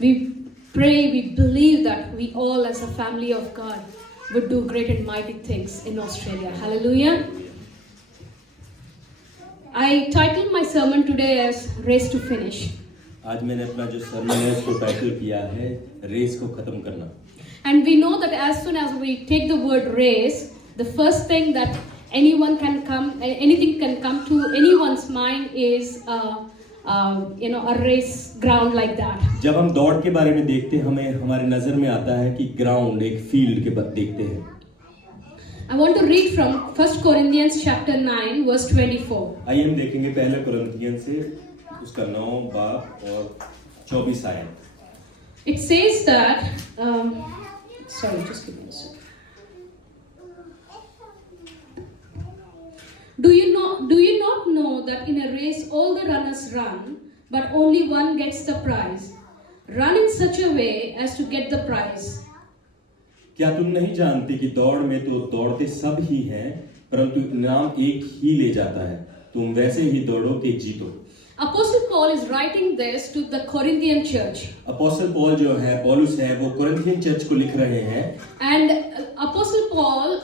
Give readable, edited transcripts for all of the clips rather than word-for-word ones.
we pray, we believe that we all as a family of God would do great and mighty things in Australia. Hallelujah. I titled my sermon today as Race to Finish. आज मैंने अपना जो sermon है उसको title किया है race को खत्म करना. And we know that as soon as we take the word race, the first thing that anything can come to anyone's mind is a race ground like that. जब हम दौड़ के बारे में देखते हैं हमें हमारे नजर में आता है कि ग्राउंड एक फील्ड के बाद देखते हैं. I want to read from 1 Corinthians chapter 9 verse 24. आइए हम देखेंगे पहले कुरिन्थियन से उसका 9 बाब और 24 आयत. It says that just give me a second. Do you not know that in a race all the runners run, but only one gets the prize? Run in such a way as to get the prize. क्या तुम नहीं जानते कि दौड़ में तो दौड़ते सब ही हैं, परंतु इनाम एक ही ले जाता है. तुम वैसे ही दौड़ो कि जीतो. Apostle Paul is writing this to the Corinthian church. Apostle Paul जो है पौलुस है वो कुरिन्थियन चर्च को लिख रहे हैं. And Apostle Paul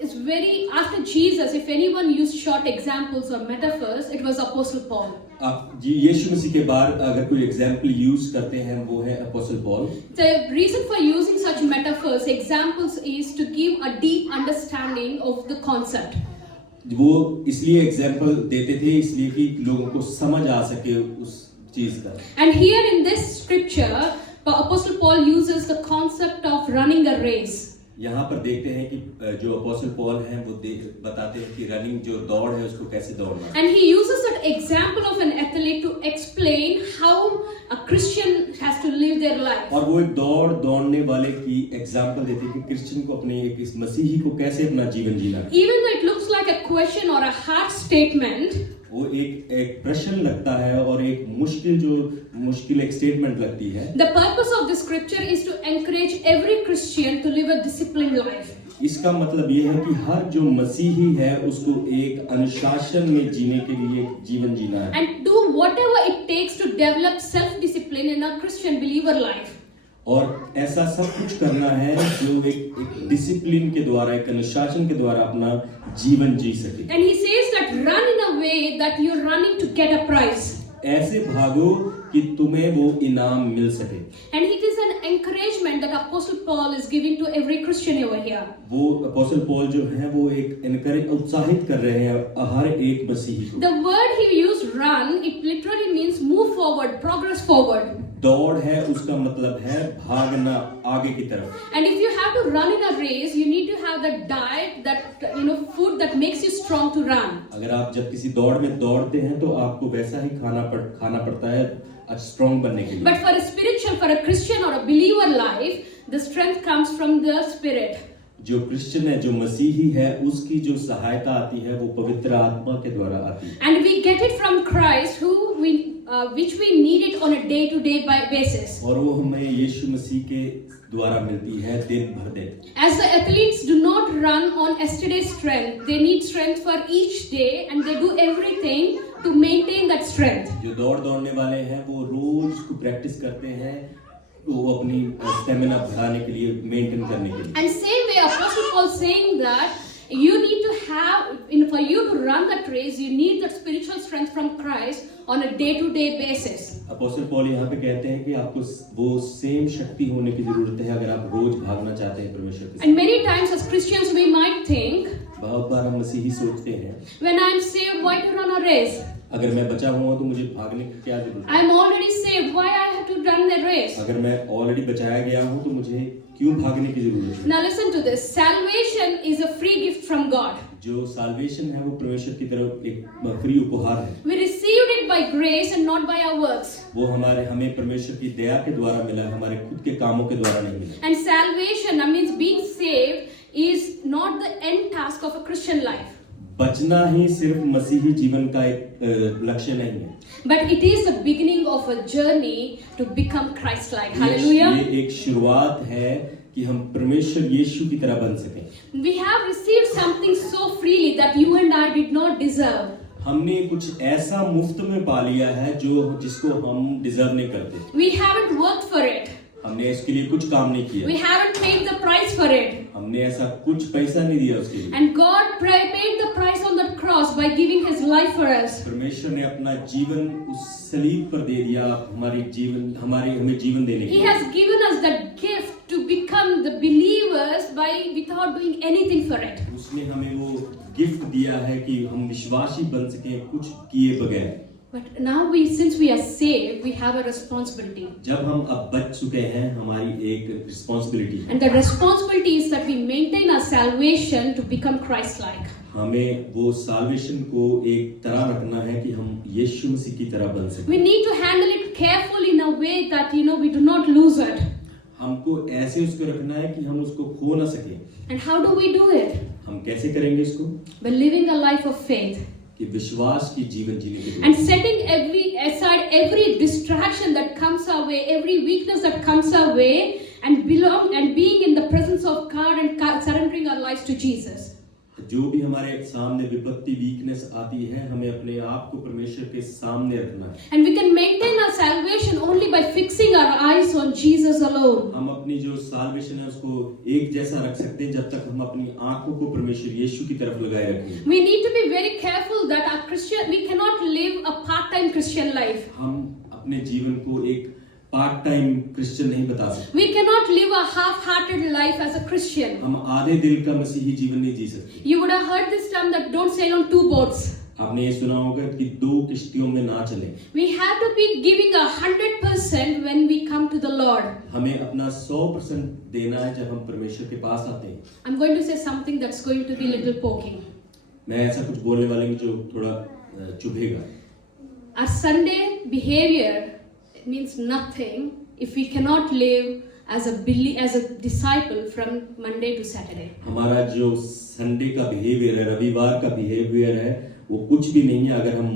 is very after Jesus. If anyone used short examples or metaphors, it was Apostle Paul. आप यीशु मसीह के बाद अगर कोई एग्जाम्पल यूज करते हैं वो है apostle Paul. The reason for using such metaphors, examples, is to give a deep understanding of the concept. वो इसलिए एग्जाम्पल देते थे इसलिए कि लोगों को समझ आ सके उस चीज का. And here in this scripture, Apostle Paul uses the concept of running a race. यहाँ पर देखते हैं कि जो अपोस्टल पॉल हैं वो बताते हैं कि रनिंग जो दौड़ है उसको कैसे दौड़ना है. And he uses an example of an athlete to explain how a Christian has to live their life. और वो एक दौड़ने वाले की एग्जाम्पल देते हैं कि क्रिश्चियन को अपने एक इस मसीही को कैसे अपना जीवन जीना है. Even though it looks like a question or a hard statement, वो एक प्रश्न लगता है और एक मुश्किल एक स्टेटमेंट लगती है. the purpose of this scripture is to encourage every Christian to live a disciplined life. इसका मतलब ये है कि हर जो मसीही है उसको एक अनुशासन में जीने के लिए जीवन जीना है. And do whatever it takes to develop self-discipline in a Christian believer life. और ऐसा सब कुछ करना है जो एक डिसिप्लिन के द्वारा एक अनुशासन के द्वारा अपना जीवन जी सके. And he says that run in a way that you're running to get a prize. ऐसे भागो कि तुम्हें वो इनाम मिल सके. And it is an encouragement that Apostle Paul is giving to every Christian over here. वो अपोस्टल पॉल जो है वो एक उत्साहित कर रहे हैं हर एक मसीही को. The word he used run, it literally means move forward, progress forward. दौड़ है उसका मतलब है भागना आगे की तरफ. And if you have to run in a race, you need to have that diet, that food that makes you strong to run. अगर आप जब किसी दौड़ में दौड़ते हैं तो आपको वैसा ही खाना पड़ता है स्ट्रॉन्ग बनने के लिए. But for a Christian or a believer life, the strength comes from the Spirit. जो क्रिश्चियन है जो मसीही है उसकी जो सहायता आती है वो पवित्र आत्मा के द्वारा आती है. And we get it from Christ, which we need it on a day-to-day basis. और वो हमें यीशु मसीह के द्वारा मिलती है दिन भर दिन. As the athletes do not run on yesterday's strength, they need strength for each day, and they do everything to maintain that strength. जो दौड़ने वाले हैं वो रोज को प्रैक्टिस करते हैं वो अपनी स्टेमिना बढ़ाने के लिए मेंटेन करने के लिए. And same way Apostle Paul saying that you need to have, for you to run that race, you need that spiritual strength from Christ on a day-to-day basis. Apostle Paul यहाँ पे कहते हैं कि आपको वो सेम शक्ति होने की जरूरत है अगर आप रोज भागना चाहते हैं परमेश्वर के साथ. And many times as Christians we might think, बहुत बार हम मसीही सोचते हैं when I am saved, why to run a race? अगर मैं बचा हुआ तो मुझे भागने की क्या जरूरत है. I am already saved, why I have to run the race? अगर मैं ऑलरेडी बचाया गया हूँ तो मुझे क्यों भागने की जरूरत है. Now listen to this. Salvation is a free gift from God. जो साल्वेशन है वो परमेश्वर की तरफ एक फ्री उपहार है. We received it by grace and not by our works. वो हमें परमेश्वर की दया के द्वारा मिला, हमारे खुद के कामों के द्वारा नहीं मिला. And salvation, that means being saved, is not the end task of a Christian life. बचना ही सिर्फ मसीही जीवन का एक लक्ष्य नहीं है. But it is the beginning of a journey to become Christ-like. Hallelujah. ये एक शुरुआत है कि हम परमेश्वर यीशु की तरह बन सकें. We have received something so freely that you and I did not deserve. हमने कुछ ऐसा मुफ्त में पा लिया है जिसको हम डिजर्व नहीं करते। We haven't worked for it. हमने इसके लिए कुछ काम नहीं किया। We haven't paid the price for it. हमने ऐसा कुछ पैसा नहीं दिया उसके लिए। And God paid the price on that cross by giving His life for us. परमेश्वर ने अपना जीवन उस सलीब पर दे दिया हमें जीवन देने के He लिए। has given us that gift to become the believers without doing anything for it. उसने हमें वो गिफ्ट दिया है कि हम विश्वासी बन सकें कुछ किए बगैर। But now since we are saved, we have a responsibility. जब हम अब बच चुके हैं हमारी एक रिस्पांसिबिलिटी है। And the responsibility is that we maintain our salvation to become Christ-like. हमें वो साल्वेशन को एक तरह रखना है कि हम यीशु मसीह की तरह बन सकें। We need to handle it carefully in a way that we do not lose it. हमको ऐसे उसको रखना है कि हम उसको खो ना सकें। And how do we do it? हम कैसे करेंगे इसको? By living a life of faith. कि विश्वास की जीवन जीने के लिए। And setting aside every distraction that comes our way, every weakness that comes our way, and being in the presence of God and surrendering our lives to Jesus. जो भी हमारे सामने विपत्ति वीकनेस आती है हमें अपने आप को परमेश्वर के सामने रखना है। And we can maintain our salvation only by fixing our eyes on Jesus alone. हम अपनी जो साल्वेशन है उसको एक जैसा रख सकते हैं जब तक हम अपनी आंखों को परमेश्वर यीशु की तरफ लगाए रखें। We need to be very careful that we cannot live a part-time Christian life. हम अपने जीवन को एक पार्ट टाइम क्रिश्चियन नहीं बता सकते। We cannot live a half-hearted life as a Christian. हम आधे दिल का मसीही जीवन नहीं जी सकते। You would have heard this term that don't sail on two boats. आपने ये सुना होगा कि दो किश्तियों में ना चलें। We have to be giving 100% when we come to the Lord. हमें अपना 100% देना है जब हम परमेश्वर के पास आते हैं। I'm going to say something that's going to be a little poking. मैं ऐसा कुछ बोलने वाले हूँ जो थोड़ा चुभेगा। Our Sunday behavior means nothing if we cannot live as a disciple from Monday to Saturday. हमारा जो संडे का बिहेवियर है, रविवार का बिहेवियर है, वो कुछ भी नहीं है अगर हम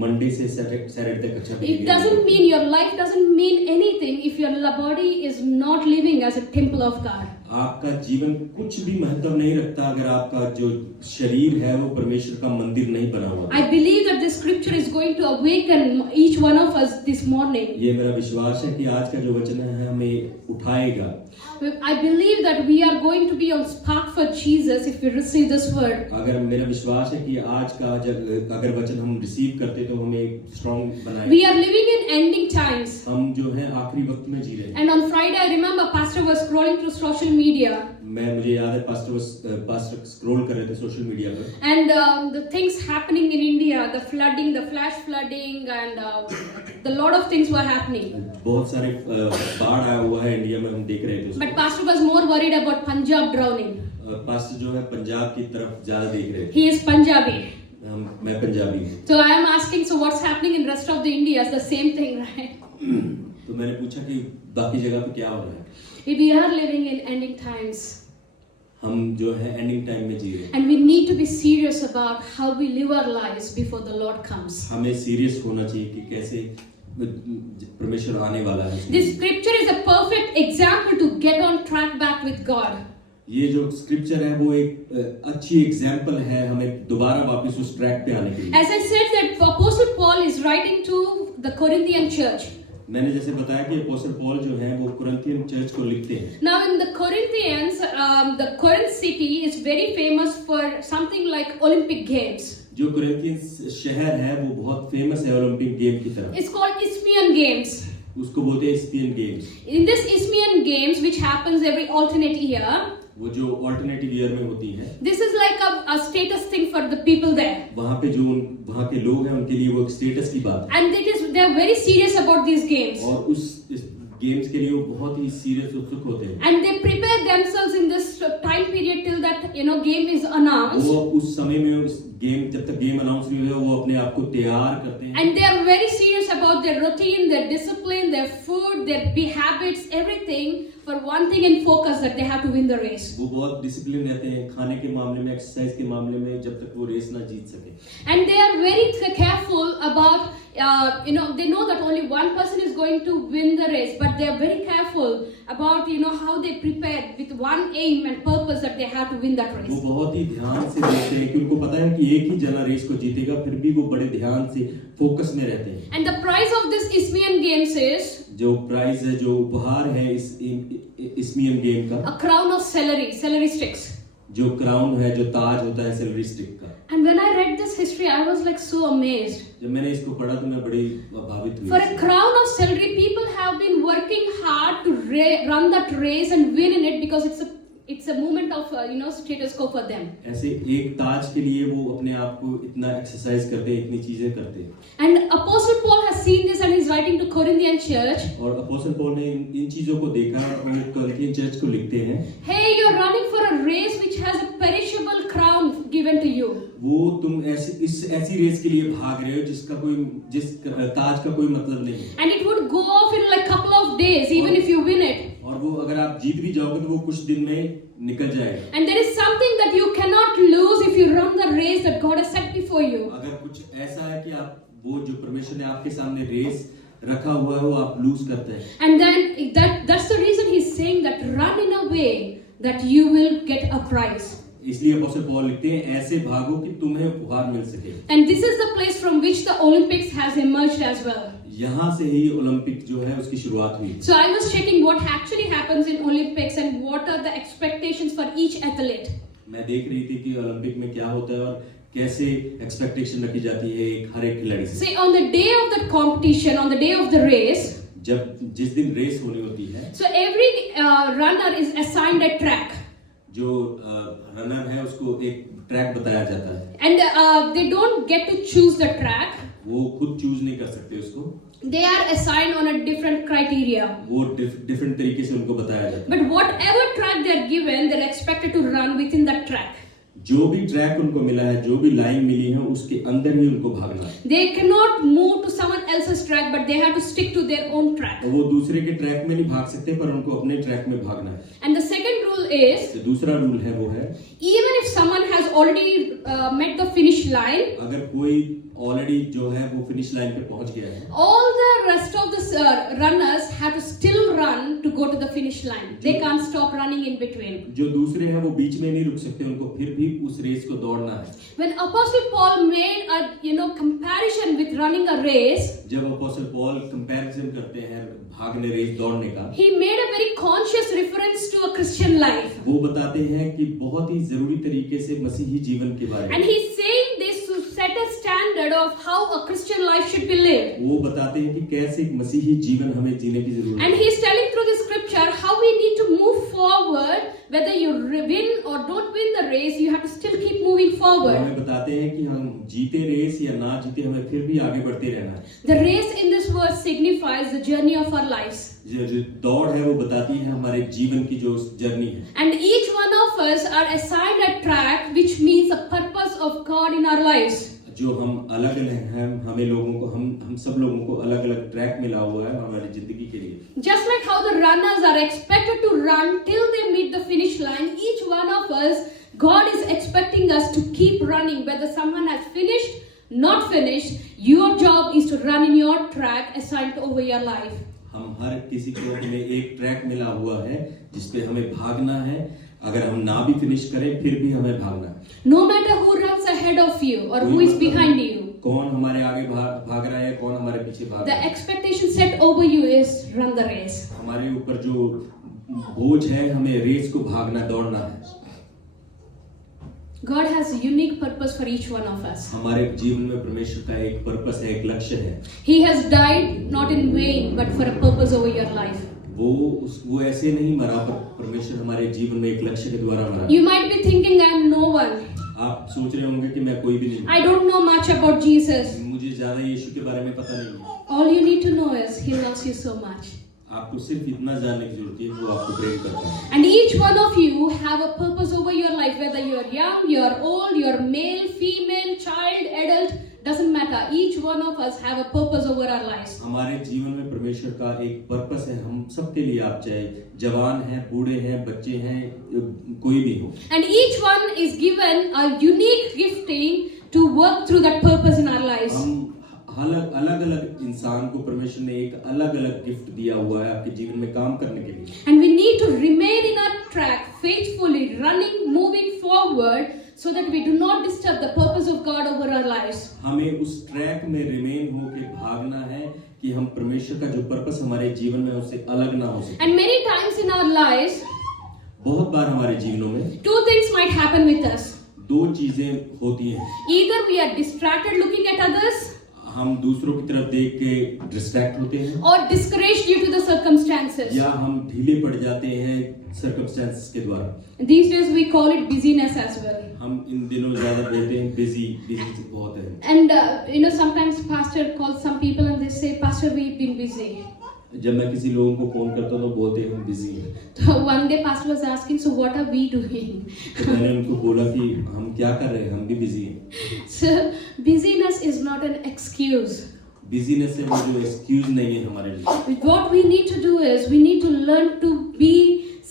मंडे से सैटरडे तक अच्छा It doesn't mean your life doesn't mean anything if your body is not living as a temple of God. आपका जीवन कुछ भी महत्व नहीं रखता अगर आपका जो शरीर है वो परमेश्वर का मंदिर नहीं बना हुआ। I believe that this scripture is going to awaken each one of us this morning. ये मेरा विश्वास है कि आज का जो वचन है हमें उठाएगा। I believe that we are going to be on spark for Jesus if we receive this word. अगर मेरा विश्वास है कि आज का अगर वचन हम रिसीव करते तो हमें स्ट्रांग बनाएगा। We are living in ending times. हम जो है आखिरी वक्त में जी रहे हैं। And on Friday I remember pastor was scrolling through social media. मुझे याद है पास्टर स्क्रॉल कर रहे थे सोशल मीडिया पर। And the things happening in India, the flooding, the flash flooding, and the lot of things were happening. बहुत सारे बाढ़ आया हुआ है इंडिया में हम देख रहे थे। But pastor was more worried about Punjab drowning. Pastor जो है पंजाब की तरफ ज्यादा देख रहे थे। He is Punjabi. मैं पंजाबी हूँ। So I am asking, so what's happening in rest of the India? It's the same thing, right? तो मैंने पूछा कि बाकी जगह पे क्या हो रहा है? We are living in ending times. हम जो है एंडिंग टाइम में जी रहे हैं। And we need to be serious about how we live our lives before the Lord comes. हमें सीरियस होना चाहिए कि कैसे परमेश्वर आने वाला है। This scripture is a perfect example to get on track back with God. ये जो स्क्रिप्चर है वो एक अच्छी एग्जाम्पल है हमें दोबारा वापस उस ट्रैक पे आने के लिए। As I said that Apostle Paul is writing to the Corinthian church. मैंने जैसे बताया कि अपोस्टल पॉल जो है वो कुरिन्थियन चर्च को लिखते हैं। Now in the Corinthians, the Corinth city is very famous for something like Olympic Games. जो कुरिन्थियन शहर है वो बहुत फेमस है ओलंपिक गेम की तरफ। It's called Isthmian Games. उसको बोलते हैं इस्थियन games. In this Isthmian Games, which happens every alternate year, वो जो ऑल्टरनेटिव ईयर में होती है। this is like a status thing for the people there. वहाँ पे जो वहाँ के लोग हैं उनके लिए वो एक स्टेटस की बात है। And they are very serious about these games. और उस गेम्स के लिए वो बहुत ही सीरियस उत्सुक होते हैं। And they prepare themselves in this time period till that game is announced. वो उस समय में उस गेम जब तक गेम अनाउंस नहीं होता वो अपने आप को तैयार करते हैं। And they are very serious about their routine, their discipline, their food, their habits, everything for one thing in focus that they have to win the race. वो बहुत डिसिप्लिन रहते हैं खाने के मामले में, एक्सरसाइज के मामले में जब तक वो रेस ना जीत सके। And they are very careful about they know that only one person is going to win the race, but they are very careful about how they prepare with one aim and purpose that they have to win that race. वो बहुत ही ध्यान से देखते हैं कि उनको पता है कि एक ही जना रेस को जीतेगा, फिर भी वो बड़े ध्यान से फोकस में रहते हैं। And the prize of this Isthmian Games is जो प्राइज है, जो उपहार है इस इस्मियन गेम का, a crown of celery sticks. जो क्राउन है, जो ताज होता है सेलरी स्टिक का। And when I read this history, I was like so amazed. जब मैंने इसको पढ़ा तो मैं बड़ी प्रभावित हुई। For a crown of celery, people have been working hard to run that race and win in it because it's a moment of status quo for them. ऐसे एक ताज के लिए वो अपने आप को इतना एक्सरसाइज करते हैं, इतनी चीजें करते हैं। And Apostle Paul has seen this and he's writing to Corinthian church. और अपोस्टल पौल ने इन चीजों को देखा और वो कोरिन्थियन चर्च को लिखते हैं, Hey, you're running for a race which has a perishable crown given to you. वो तुम ऐसी रेस के लिए भाग रहे हो जिस ताज का कोई मतलब नहीं है। And it would go off in like couple of days even if you win it. और वो अगर आप जीत भी जाओगे तो वो कुछ दिन में निकल जाएगा। And there is something that you cannot lose if you run the race that God has set before you. अगर कुछ ऐसा है कि आप वो जो परमेश्वर ने आपके सामने रेस रखा हुआ है वो आप लूज करते हैं। And then that's the reason he's saying that run in a way that you will get a prize. इसलिए अपोस्टल पौल लिखते हैं ऐसे भागो कि तुम्हें उपहार मिल सके। And this is the place from which the Olympics has emerged as well. यहाँ से ही ओलंपिक जो है उसकी शुरुआत हुई। So I was checking what actually happens in Olympics and what are the expectations for each athlete. मैं देख रही थी कि ओलंपिक में क्या होता है और कैसे एक्सपेक्टेशन रखी जाती है हर एक खिलाड़ी से। See, on the day of the competition, on the day of the race, जिस दिन रेस होनी होती है, so every runner is assigned a track. जो रनर है उसको एक ट्रैक बताया जाता है। And they don't get to choose the track. वो खुद चूज नहीं कर सकते उसको। They are assigned on a different criteria. वो डिफरेंट तरीके से उनको बताया जाता है। But whatever track they are given, they are expected to run within that track. जो भी ट्रैक उनको मिला है, जो भी लाइन मिली है, उसके अंदर ही उनको भागना है। They cannot move to someone else's track, but they have to stick to their own track. वो दूसरे के ट्रैक में नहीं भाग सकते, पर उनको अपने ट्रैक में भागना है। And the second rule is, तो दूसरा रूल है वो है, even if someone has already met the finish line, अगर कोई ऑलरेडी जो है वो फिनिश लाइन पे पहुंच गया है, all the rest of the runners have to still run to go to the finish line. They can't stop running in between. जो दूसरे हैं वो बीच में नहीं रुक सकते, उनको फिर भी उस रेस को दौड़ना है। When Apostle Paul made a comparison with running a race, जब अपोस्टल पॉल कंपैरिजन करते हैं भागने रेस दौड़ने का, he made a very conscious reference to a Christian life. वो बताते हैं कि बहुत ही जरूरी तरीके से मसीही जीवन के बारे में, And he's saying this to set a standard of how a Christian life should be lived. वो बताते हैं कि कैसे एक मसीही जीवन हमें जीने की जरूरत है। And he's telling through the scripture how we need to move forward. Whether you win or don't win the race, you have to still keep moving forward. हमें बताते हैं कि हम जीते रेस या ना जीते, हमें फिर भी आगे बढ़ते रहना है। The race in this verse signifies the journey of our lives. जो दौड़ है वो बताती है हमारे जीवन की जो जर्नी है। And each one of us are assigned a track, which means a purpose of God in our lives. जो हम अलग अलग हैं, हमें लोगों को हम सब लोगों को अलग अलग ट्रैक मिला हुआ है हमारी जिंदगी के लिए। Just like how the runners are expected to run till they meet the finish line, each one of us, God is expecting us to keep running. Whether someone has finished, not finished, your job is to run in your track assigned over your life. हम हर किसी को हमें एक track मिला हुआ है जिसपे हमें भागना है। अगर हम ना भी फिनिश करें फिर भी हमें भागना है। No matter who runs ahead of you or who is behind you, कौन हमारे आगे भाग रहा है, कौन हमारे पीछे भाग the रहा है, expectation set over you is run the race. हमारे ऊपर जो बोझ है हमें रेस को भागना दौड़ना है। God has a unique purpose for each one of us. हमारे जीवन में परमेश्वर का एक पर्पस है, एक लक्ष्य है। He has died not in vain but for a purpose over your life. वो ऐसे नहीं मरा, पर परमेश्वर हमारे जीवन में एक लक्ष्य के द्वारा मरा। You might be thinking I am no one. आप सोच रहे होंगे कि मैं कोई भी नहीं, I don't know much about Jesus. मुझे ज्यादा यीशु के बारे में पता नहीं है। All you need to know is He loves you so much. आपको सिर्फ इतना जानने की जरूरत है कि वो आपको प्रेम करता है। And each one of you have a purpose over your life, whether you are young, you are old, you are male, female, child, adult, doesn't matter. Each one of us have a purpose over our lives. हमारे जीवन में परमेश्वर का एक purpose है, हम सबके लिए, आप चाहे जवान हैं, बूढ़े हैं, बच्चे हैं, कोई भी हो। And each one is given a unique gifting to work through that purpose in our lives. हम अलग अलग इंसान को परमेश्वर ने एक अलग अलग गिफ्ट दिया हुआ है आपके जीवन में काम करने के लिए। And we need to remain in our track, faithfully running, moving forward, so that we do not disturb the purpose of God over our lives. हमें उस ट्रैक में रिमेन होके भागना है कि हम परमेश्वर का जो पर्पस हमारे जीवन में उससे अलग ना हो सके। And many times in our lives, बहुत बार हमारे जीवनों में two things might happen with us. दो चीजें होती हैं। Either we are distracted looking at others, हम दूसरों की तरफ देख के डिस्ट्रैक्ट होते हैं, or discouraged due to the circumstances. या हम ढीले पड़ जाते हैं सर्कमस्टेंसेस के द्वारा। These days we call it busyness as well. हम इन दिनों ज्यादा बोलते हैं बिजी बहुत है। And sometimes pastor calls some people and they say, Pastor, we've been busy. जब मैं किसी लोगों को फोन करता हूँ तो बोलते हैं हम बिजी हैं। So one day pastor was asking, so what are we doing? तो मैंने उनको बोला कि हम क्या कर रहे हैं, हम भी बिजी हैं। So busyness is not an excuse. Business से वो जो एक्सक्यूज नहीं है हमारे लिए। What we need to do is we need to learn to be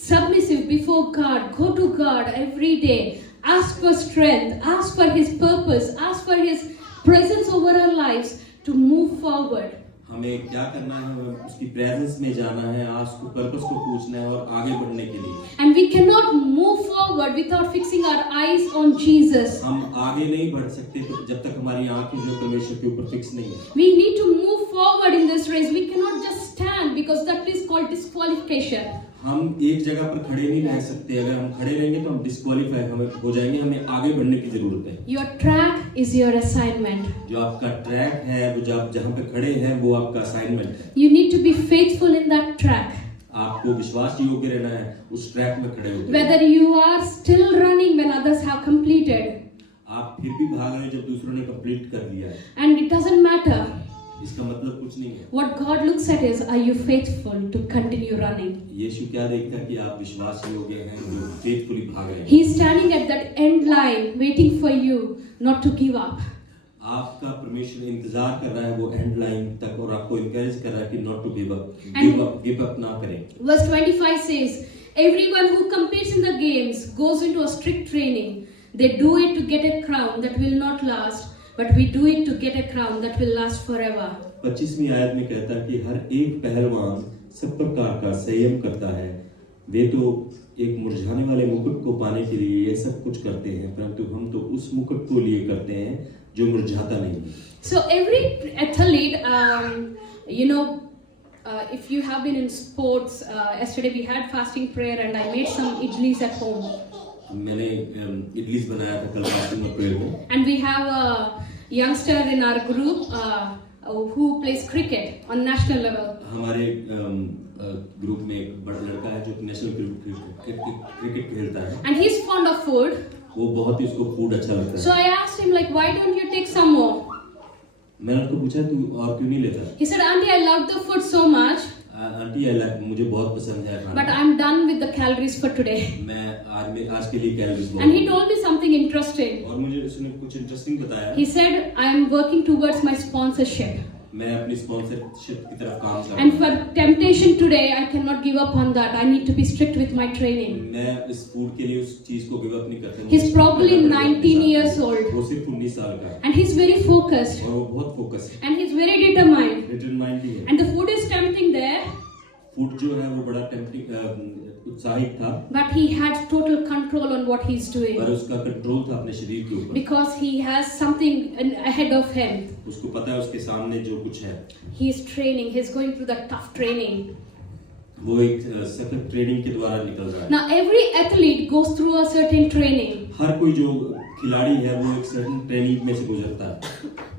submissive before God. Go to God every day. Ask for strength. Ask for His purpose. Ask for His presence over our lives to move forward. हमें क्या करना है, हमें उसकी presence में जाना है, आज को पर्पस को पूछना है और आगे बढ़ने के लिए। And we cannot move forward without fixing our eyes on Jesus. हम आगे नहीं बढ़ सकते जब तक हमारी आंखें जो परमेश्वर के ऊपर फिक्स नहीं है। We need to move forward in this race. We cannot just stand because that is called disqualification. हम एक जगह पर खड़े नहीं रह सकते। अगर हम खड़े रहेंगे तो हम डिस्क्वालीफाई हो जाएंगे। हमें आगे बढ़ने की जरूरत है। Your track is your assignment. जो आपका ट्रैक है, वो जहाँ पे खड़े हैं, वो आपका असाइनमेंट है। You need to be faithful in that track. आपको विश्वास योग्य रहना है उस ट्रैक में खड़े होकर। Whether you are still running when others have completed. आप फिर भी भाग रहे हैं जब दूसरों ने कंप्लीट कर लिया है। And it doesn't matter. इसका मतलब कुछ नहीं है। What God looks at is, are you faithful to continue running? यीशु क्या देखता है कि आप विश्वास योग्य हैं, जो फेथफुली भाग रहे हैं। He is standing at that end line waiting for you not to give up. आपका परमेश्वर इंतजार कर रहा है वो एंड लाइन तक और आपको इनकरेज कर रहा है कि नॉट टू गिव अप ना करें। Verse 25 says, everyone who competes in the games goes into a strict training. They do it to get a crown that will not last, but we do it to get a crown that will last forever. 25वीं आयत में कहता है कि हर एक पहलवान सब प्रकार का संयम करता है। वे तो एक मुरझाने वाले मुकुट को पाने के लिए ये सब कुछ करते हैं, परंतु हम तो उस मुकुट को लिए करते हैं जो मुरझाता नहीं। So every athlete, if you have been in sports, yesterday we had fasting prayer and I made some idlis at home. मैंने इडलीस बनाया था कल फास्टिंग और प्रेयर में। And we have a youngster in our group who plays cricket on national level. हमारे group में एक बड़ा लड़का है जो नेशनल क्रिकेट खेलता है। And he's fond of food. वो बहुत ही उसको फूड अच्छा लगता है। So I asked him like, why don't you take some more? मैंने उसको पूछा तू और क्यों नहीं लेता? He said, Auntie, I love the food so much. Aunty मुझे बहुत पसंद है खाना। But I'm done with the calories for today. मैं आज के लिए कैलोरीज बहुत। And he told me something interesting. और मुझे उसने कुछ इंटरेस्टिंग बताया। He said, I'm working towards my sponsorship. मैं अपनी स्पॉन्सरशिप की तरफ काम कर रहा हूँ। And for temptation today, I cannot give up on that. I need to be strict with my training. मैं इस फूड के लिए उस चीज को गिव अप नहीं करता। He's probably 19 years old. वो सिर्फ 19 साल का है। And he's very focused. और वो बहुत फोकस है। And he's very determined. Determined भी है। And the food is tempting there. Food जो है वो बड़ा टेम्पटिंग उत्साहित था। But he had total control on what he's doing. पर उसका कंट्रोल था अपने शरीर के ऊपर। Because he has something ahead of him. उसको पता है उसके सामने जो कुछ है। He is training. He's going through that tough training. वो एक सख्त ट्रेनिंग के द्वारा निकल रहा है। Now every athlete goes through a certain training. हर कोई जो खिलाड़ी है वो एक सर्टेन ट्रेनिंग में से गुजरता है।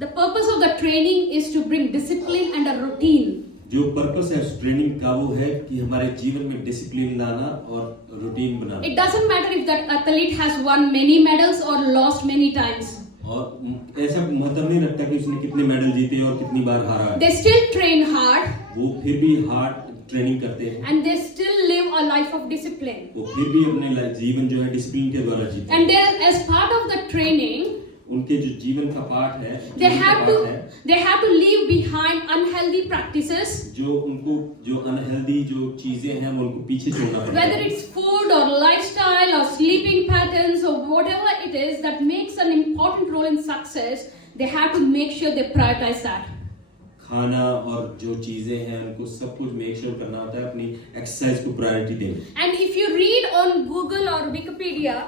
The purpose of the training is to bring discipline and a routine. जो पर्पस है उस ट्रेनिंग का वो है कि हमारे जीवन में डिसिप्लिन लाना और routine banana. It doesn't matter if that athlete has won many medals or lost many times. और ऐसा मतलब नहीं रखता कि उसने कितने मेडल जीते और कितनी बार हारा है। They still train hard. वो फिर भी हार्ड ट्रेनिंग करते हैं। And they still live a life of discipline. वो फिर भी अपने जीवन जो है डिसिप्लिन के द्वारा जीते हैं। And they, as part of the training, उनके जो जीवन का पार्ट है, they have to leave behind unhealthy practices. जो उनको जो अनहेल्दी जो चीजें हैं वो उनको पीछे छोड़ना पड़ता है। Whether it's food or lifestyle or sleeping patterns or whatever it is that makes an important role in success, they have to make sure they prioritize that. खाना और जो चीजें हैं उनको सब कुछ मेक श्योर करना होता है, अपनी एक्सरसाइज को प्रायोरिटी देना। And if you read on Google or Wikipedia,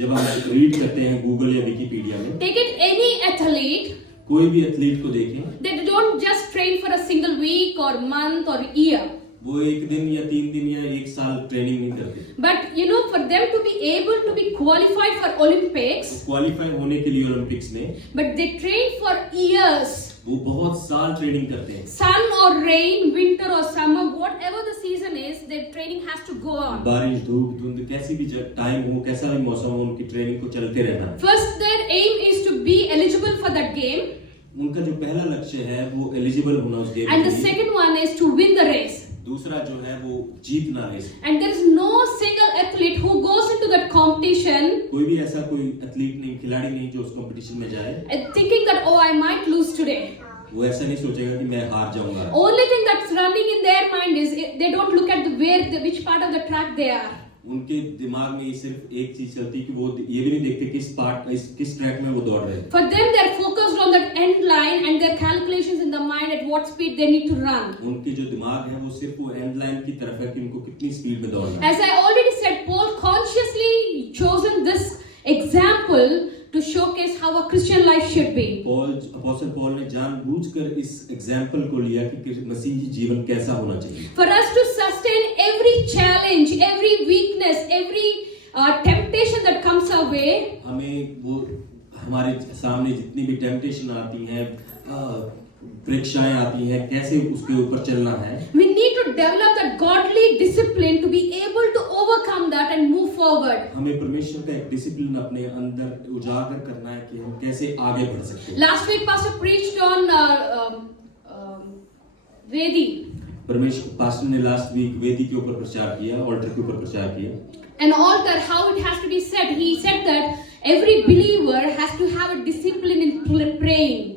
जब हम रीड करते हैं गूगल या विकिपीडिया में, take it any athlete, कोई भी एथलीट को देखें, they don't just train for a single week or month or year. वो एक दिन या 3 दिन या 1 साल ट्रेनिंग नहीं करते। But you know, for them to be able to be qualified for Olympics, qualify होने के लिए ओलंपिक्स में but they train for years. वो बहुत साल ट्रेनिंग करते हैं। Sun or rain, winter or summer, whatever the season is, their training has to go on. बारिश, धूप, धुंध, कैसी भी टाइम हो, कैसा भी मौसम हो, उनकी ट्रेनिंग को चलते रहना है। First, their aim is to be eligible for that game, उनका जो पहला लक्ष्य है वो एलिजिबल होना उस गेम and के the लिए। second one is to win the race. दूसरा जो है वो जीतना race. And there is no single athlete who goes into that competition कोई भी ऐसा कोई एथलीट नहीं, खिलाड़ी नहीं जो उस कंपटीशन में जाए thinking that, oh, I might lose today. वो ऐसा नहीं सोचेगा कि मैं हार जाऊंगा। Only thing that's running in their mind is they don't look at which part of the track they are. उनके दिमाग में सिर्फ एक चीज चलती कि वो ये भी नहीं देखते किस ट्रैक में वो दौड़ रहे हैं। For them, they're focused on that end line and their calculations in the mind at what speed they need to run. उनके जो दिमाग है वो सिर्फ वो एंड लाइन की तरफ है कि उनको कितनी स्पीड में दौड़ना है। As I already said, Paul consciously chosen this example to showcase how a Christian life should be. Apostle Paul ने जानबूझकर इस एग्जांपल को लिया कि मसीही जीवन कैसा होना चाहिए। For us to sustain every challenge, every weakness, every temptation that comes our way, हमें वो हमारे सामने जितनी भी टेम्पटेशन आती हैं, परीक्षाएं आती हैं, कैसे उसके ऊपर चलना है। we need to develop that godly discipline to be able to overcome that and move forward. हमें परमेश्वर का एक डिसिप्लिन अपने अंदर उजागर करना है कि हम कैसे आगे बढ़ सकते हैं। Last week, Pastor preached on Vedi. परमेश्वर पास्टर ने लास्ट वीक वेदी के ऊपर प्रचार किया, ऑल्टर के ऊपर प्रचार किया। An altar, how it has to be set. He said that every believer has to have a discipline in praying.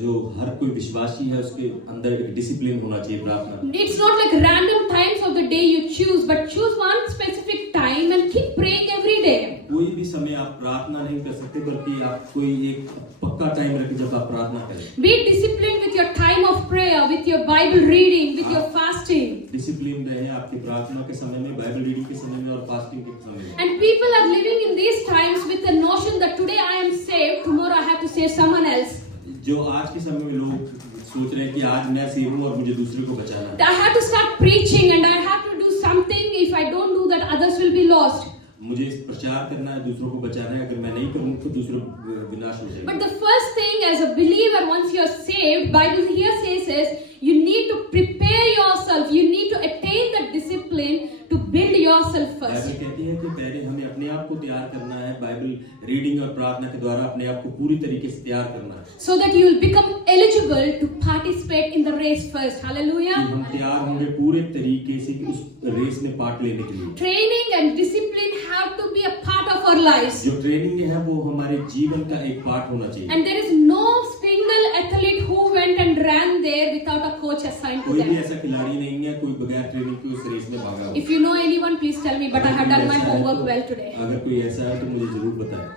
जो हर कोई विश्वासी है उसके अंदर एक डिसिप्लिन होना चाहिए प्रार्थना। It's not like random times of the day you choose, but choose one specific time and keep praying every day. कोई भी समय आप प्रार्थना नहीं कर सकते, बल्कि आप कोई एक पक्का टाइम रखें जब आप प्रार्थना करें। Be disciplined with your time of prayer, with your Bible reading, with your fasting. Discipline रहे आपकी प्रार्थना के समय में, बाइबल रीडिंग के समय में और फास्टिंग के समय में। And people are living in these times with the notion that today I am saved, tomorrow I have to save someone else. जो आज के समय में लोग सोच रहे हैं कि आज मैं सेव हूं और मुझे दूसरे को बचाना है। I have to start preaching and I have to do something. If I don't do that, others will be lost. मुझे प्रचार करना है, दूसरों को बचाना है, अगर मैं नहीं करूँ तो दूसरे विनाश हो जाएंगे। But the first thing as a believer, once you are saved, Bible here says is you need to prepare yourself. You need to attain that discipline to build yourself first. Bible कहती है कि पहले हमें अपने आप को तैयार करना है, बाइबल रीडिंग और प्रार्थना के द्वारा अपने आप को पूरी तरीके से तैयार करना है। So that you will become eligible to participate in the race first. Hallelujah. कि हम तैयार होंगे पूरे तरीके से कि उस रेस में पार्ट लेने के लिए। Training and discipline have to be a part of our lives. जो ट्रेनिंग है वो हमारे जीवन का एक पार्ट होना चाहिए। And there is no single athlete who went and ran there without a coach assigned to कोई भी them. ऐसा खिलाड़ी नहीं है कोई बगैर ट्रेनिंग के उस रेस में भागा हो। If you know anyone, please tell me. But I have done my homework well today. अगर कोई ऐसा है तो मुझे जरूर बताएं।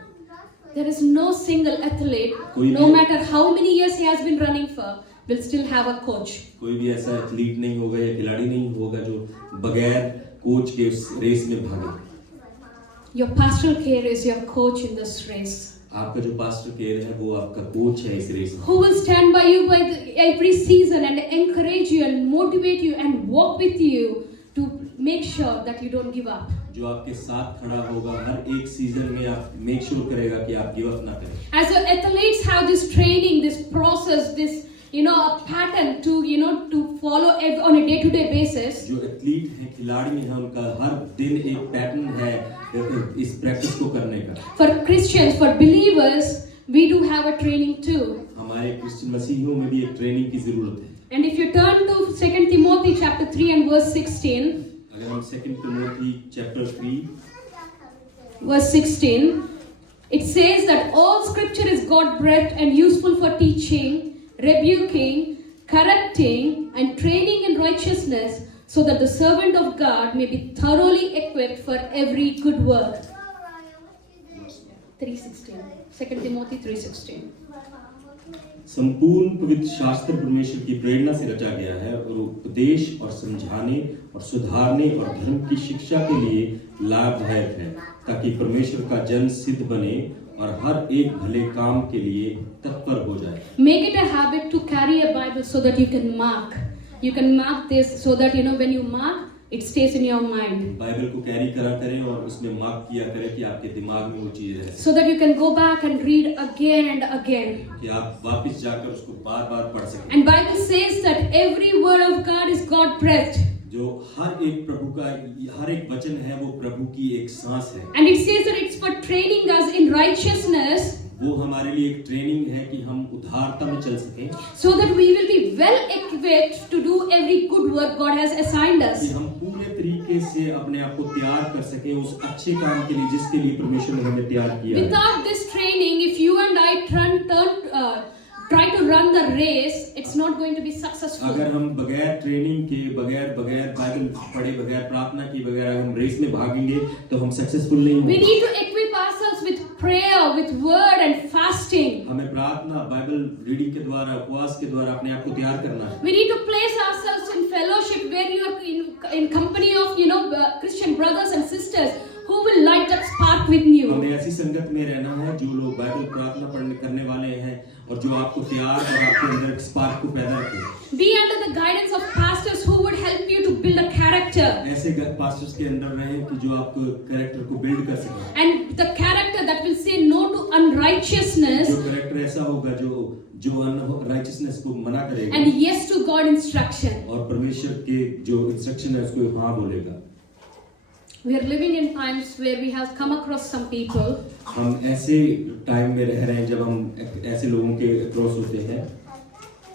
There is no single athlete, कोई no भी- matter how many years he has been running for, will still have a coach. कोई भी ऐसा एथलीट नहीं होगा या खिलाड़ी नहीं होगा जो बगैर कोच के उस रेस में भागे। Your pastoral care is your coach in this race. आपका जो पास्टर केयर है वो आपका कोच है इस रेस में। Who will stand by you by every season and encourage you and motivate you and walk with you to make sure that you don't give up. जो आपके साथ खड़ा होगा हर एक सीजन में, आप मेक श्योर करेगा कि आप गिव अप ना करें। As your athletes have this training, this process, this a pattern to to follow on a day-to-day basis. जो एथलीट हैं, खिलाड़ी हैं, उनका हर दिन एक पैटर्न है इस प्रैक्टिस को करने का। For Christians, for believers, we do have a training too. हमारे क्रिश्चियन मसीहियों में भी एक ट्रेनिंग की जरूरत है। And if you turn to 2 Timothy chapter 3 and verse 16, अगर हम 2 Timothy chapter 3 verse 16, it says that all scripture is God-breathed and useful for teaching, rebuking, correcting, and training in righteousness, so that the servant of God may be thoroughly equipped for every good work. 3:16. 2 Timothy 3:16. संपूर्ण पवित्र शास्त्र परमेश्वर की प्रेरणा से रचा गया है और उपदेश और समझाने और सुधारने और धर्म की शिक्षा के लिए लाभदायक है, ताकि परमेश्वर का जन सिद्ध बने और हर एक भले काम के लिए तत्पर हो जाए। Make it a habit to carry a Bible so that you can mark. You can mark this so that when you mark, it stays in your mind. Bible को कैरी करा करें और उसमें मार्क किया करें कि आपके दिमाग में वो चीज रहे, So that you can go back and read again and again. कि आप वापस जाकर उसको बार-बार पढ़ सकें। And Bible says that every word of God is God breathed. जो हर एक प्रभु का हर एक वचन है वो प्रभु की एक सांस है। And it says that it's for training us in righteousness, वो हमारे लिए एक ट्रेनिंग है कि हम उद्धारता में चल सकें, so that we will be well equipped to do every good work God has assigned कि us. हम पूरे तरीके से अपने आप को तैयार कर सकें उस अच्छे काम के लिए जिसके लिए परमेश्वर ने हमें तैयार किया है। Without this training, if you and I try to run the race, it's not going to be successful. अगर हम बगैर ट्रेनिंग के बगैर बाइबल पढ़े बगैर प्रार्थना की बगैर हम रेस में भागेंगे तो हम सक्सेसफुल नहीं We होंगे। need to equip ourselves with prayer, with word and fasting. हमें प्रार्थना बाइबल रीडिंग के द्वारा उपवास के द्वारा अपने आप को तैयार करना है। We need to place ourselves in fellowship where you are in company of Christian brothers and sisters who will light that spark with you. हमें ऐसी संगत में रहना है जो लोग बाइबल प्रार्थना पढ़ने करने वाले हैं और जो आपको तैयार और आपके अंदर स्पार्क को पैदा रखें। Be under the guidance of pastors who would help you to build a character. ऐसे पास्टर्स के अंदर रहें कि जो आपको कैरेक्टर को बिल्ड कर सकें। And the character that will say no to unrighteousness जो कैरेक्टर ऐसा होगा जो अनराइचियसनेस को मना करेगा and yes to God instruction. और परमेश्वर के जो इंस्ट्रक्शन है उसको हाँ बोलेगा। We are living in times where we have come across some people हम ऐसे टाइम में रह रहे हैं जब हम ऐसे लोगों के क्रॉस होते हैं,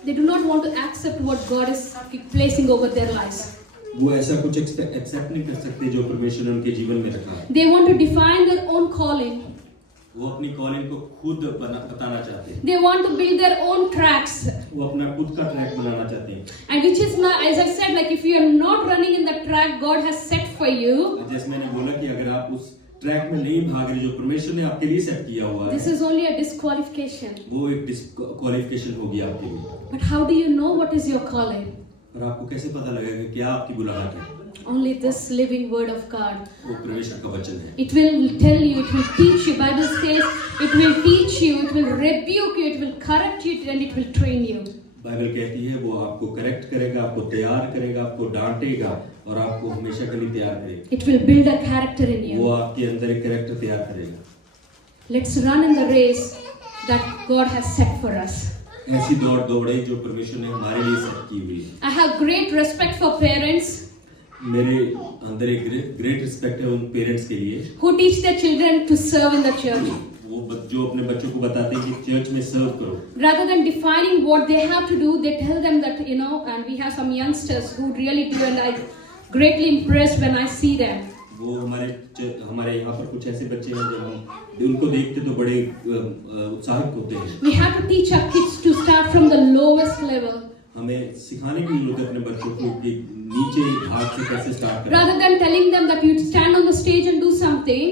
they do not want to accept what God is placing over their lives. वो ऐसा कुछ एक्सेप्ट नहीं कर सकते जो परमेश्वर ने उनके जीवन में रखा है। They want to define their own calling. वो अपनी कॉलिंग को खुद बताना चाहते हैं। They want to build their own tracks. वो अपना खुद का ट्रैक बनाना चाहते हैं। And which is not, as I said, like if you are not running in the track God has set for you, जैसे मैंने बोला कि अगर आप उस ट्रैक में नहीं भाग रहे जो परमेश्वर ने आपके लिए सेट किया हुआ है, this is only a disqualification. वो एक डिस्क्वालिफिकेशन होगी आपके लिए। But how do you know what is your calling? और आपको कैसे पता लगेगा कि क्या आपकी बुलाहट है? Only this living word of God. वो परमेश्वर का वचन है। It will tell you, it will teach you. Bible says it will teach you, it will rebuke you, it will correct you, and it will train you. Bible कहती है वो आपको correct करेगा, आपको तैयार करेगा, आपको डांटेगा और आपको हमेशा के लिए तैयार करेगा। It will build a character in वो you. आपके अंदर एक कैरेक्टर तैयार करेगा। Let's run in the race that God has set for us. ऐसी दौड़ दौड़े जो परमेश्वर ने हमारे लिए सेट की हुई है। I have great respect for parents मेरे अंदर एक ग्रेट रिस्पेक्ट है उन पेरेंट्स के लिए who teach their children to serve in the church. वो जो अपने बच्चों को बताते हैं कि चर्च में सर्व करो। Rather than defining what they have to do, they tell them that, and we have some youngsters who really do, and I'm greatly impressed when I see them. वो हमारे यहाँ पर कुछ ऐसे बच्चे हैं जब हम उनको देखते तो बड़े उत्साहित होते हैं। We have to teach our kids to start from the lowest level. हमें सिखाने की जरूरत है अपने बच्चों को कि नीचे भाग से कैसे स्टार्ट करें। Rather than telling them that you stand on the stage and do something,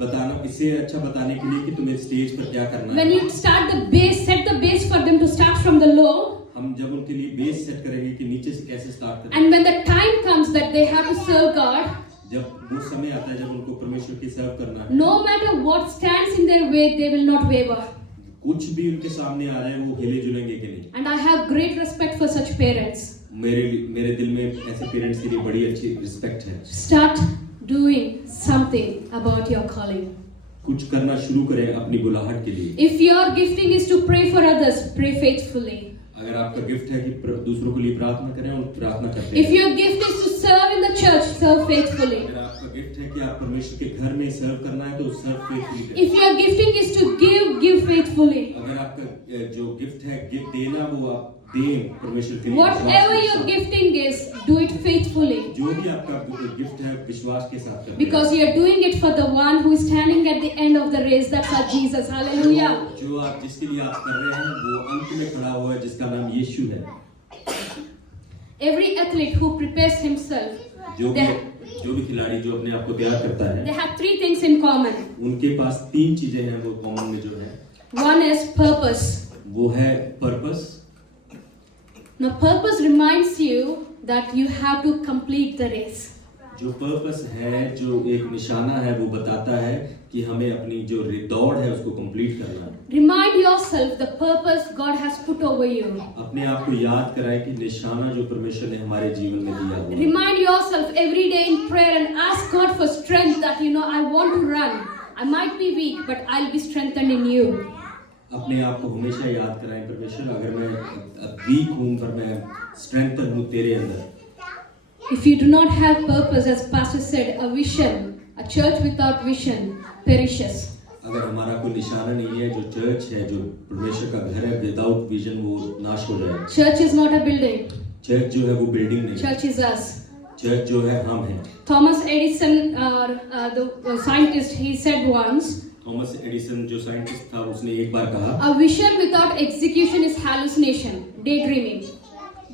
बताना इससे अच्छा बताने के लिए कि तुम्हें स्टेज पर क्या करना when है। you start the base, set the base for them to start from the low, हम जब उनके लिए बेस सेट करेंगे कि नीचे से कैसे स्टार्ट करें। and when the time comes that they have to serve God, जब वो समय आता है जब उनको परमेश्वर की सर्व करना है, no matter what stands in their way, they will not waver. कुछ भी उनके सामने आ रहा है वो हिले जुलेंगे कि नहीं। And I have great respect for such parents. मेरे दिल में ऐसे पेरेंट्स के लिए बड़ी अच्छी रिस्पेक्ट है। Start doing something about your calling. कुछ करना शुरू करें अपनी बुलाहट के लिए। If your gifting is to pray for others, pray faithfully. अगर आपका गिफ्ट है कि दूसरों के लिए प्रार्थना करें और प्रार्थना करते हैं। If your gift is to serve in the church, serve faithfully. अगर आपका गिफ्ट है कि आप परमेश्वर के घर में सर्व करना है तो सर्व फेथफुली करें। If your gifting is to give faithfully. अगर आपका जो गिफ्ट है गिफ्ट देना वो आप दें परमेश्वर के लिए। Whatever your gifting is, do it faithfully. जो भी आपका गिफ्ट है विश्वास के साथ करें। Because you are doing it for the one who is standing at the end of the race. That's our Jesus. Hallelujah. जो आप जिसके लिए आप कर रहे हैं वो अंत में खड़ा हुआ है जिसका नाम यीशु है। Every athlete who prepares himself, जो भी खिलाड़ी जो अपने आप को तैयार करता है, they have three things in common. उनके पास तीन चीजें हैं वो कॉमन में जो है। One is purpose. वो है purpose. Now, purpose reminds you that you have to complete the race. जो पर्पस है, जो एक निशाना है, वो बताता है कि हमें अपनी जो दौड़ है उसको कंप्लीट करना है। Remind yourself the purpose God has put over you. अपने आप को याद कराएं कि निशाना जो परमेश्वर ने हमारे जीवन में दिया हुआ है। Remind yourself every day in prayer and ask God for strength that I want to run. I might be weak, but I'll be strengthened in you. अपने आप को हमेशा याद कराएं, परमेश्वर अगर मैं वीक हूँ पर मैं स्ट्रेंथन हूँ तेरे अंदर। If you do not have purpose, as Pastor said, a vision, a church without vision perishes. अगर हमारा कोई निशाना नहीं है, जो चर्च है, जो परमेश्वर का घर है, विदाउट विजन वो नाश हो जाएगा। Church is not a building. Church जो है वो बिल्डिंग नहीं है। Church is us. चर्च जो है हम हैं। Thomas Edison, the scientist, he said once, Thomas Edison जो साइंटिस्ट था, उसने एक बार कहा, a vision without execution is hallucination, daydreaming.